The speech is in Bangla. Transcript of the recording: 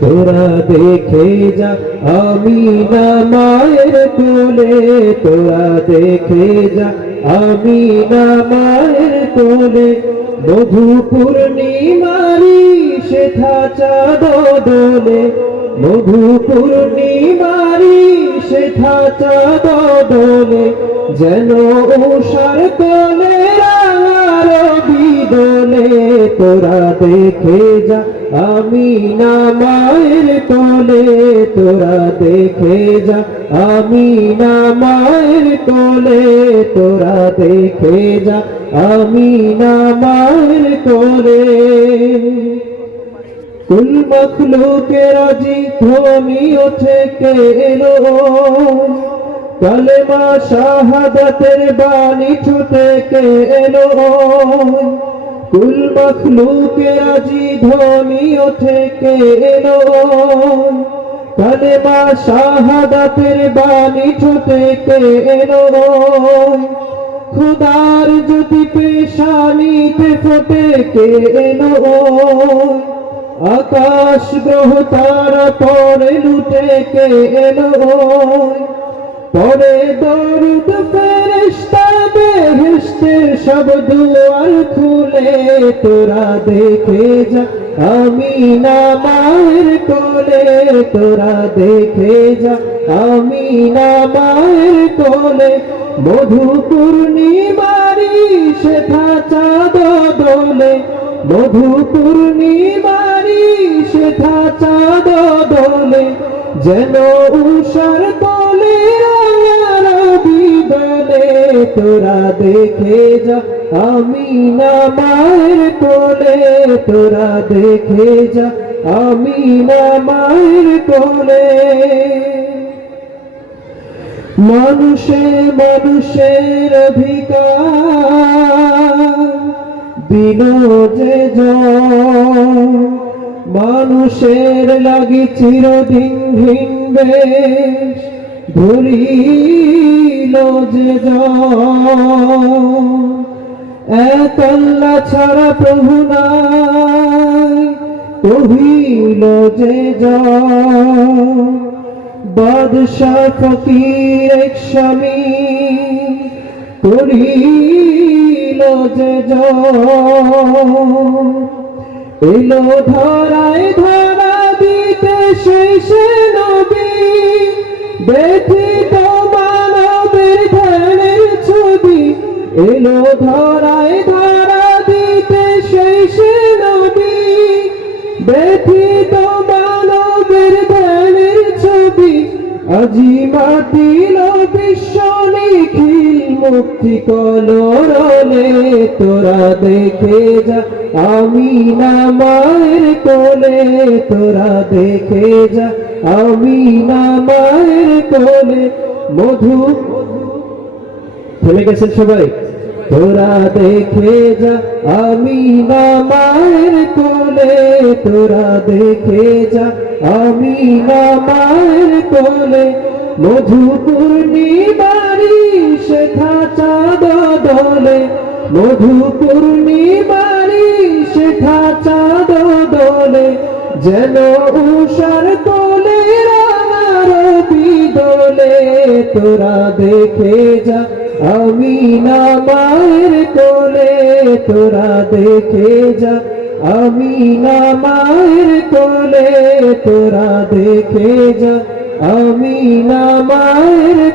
তোরা দেখে যা, আমি না মায়ের কোলে। তোরা দেখে যা, আমি না মায়ের কোলে। মধু পূর্ণিমারি শেখা চাঁদ দোলে। মধু পূর্ণিমারি শেখা চাঁদ দোলে। যেন উষার রাঙার বিদোলে তোরা দেখে যা। আমি না মায়ের কোলে, তোরা দেখে যা। আমি না মায়ের কোলে, তোরা দেখে যা। আমি না মায়ের কোলে। কুল মখলুকে রাজি ধ্বনি ওঠে কে এলো। কালেমা শাহাদাতের বাণী ছুটে কে এলো? কুল মখলুকে রাজি ধ্বনি ওঠে কে এলো কালেমা শাহাদাতের বাণী ছুটে কে এলো খুদার জ্যোতি পেশানিতে ফোটে কে এলো আকাশ গ্রহ তারা পরে লুটে কে এলো পরে দরুদ ফেরেশতা বেহেশতের সব দুয়ার খুলে, তোরা দেখে যা, আমি না মায়ের কোলে, তোরা দেখে যা, আমি না মায়ের কোলে। মধু পূর্ণিমারি শেখা চাঁদ দোলে মধু পূর্ণিমারি শেখা চাঁদ দোলে, যেন উষার তোলে তোরা দেখে যা, আমি না মায়ের কোলে। তোরা দেখে যা, আমি না মায়ের কোলে। মানুষে মানুষের অধিকার জন। মানুষের লাগি চিরদিন ভিনবে ধরিল যে আল্লাহ ছাড়া প্রভু নাই, কহিল যে বাদশাহ ফকির এক স্বামী করিল যে এলো ধরায় ধরা ব্যথিত মানবের ধ্যানের ছবি। এলো ধরায় ধরা দিতে সেই সে নদী দেখি মানবের আজি মাতিল বিশ্ব নিখিল মুক্তি কলরলে, তোরা দেখে যা, আমি না মায়ের কোলে, তোরা দেখে যা, আমি না মায়ের কোলে, মধু। চলে গেছেন সবাই। তোরা দেখে যা, আমি না মায়ের কোলে। তোরা দেখে যা, আমি না মায়ের কোলে। মধু পূর্ণিমারি শেখা চাঁদ দলে। মধু পূর্ণিমারি শেখা চাঁদ দলে। যেন উষার তোলে রাঙার বিদলে। তোরা দেখে যা আমি না মায়ের কোলে, তোরা দেখে যা। আমি না মায়ের কোলে, তোরা দেখে যা। আমি না মায়ের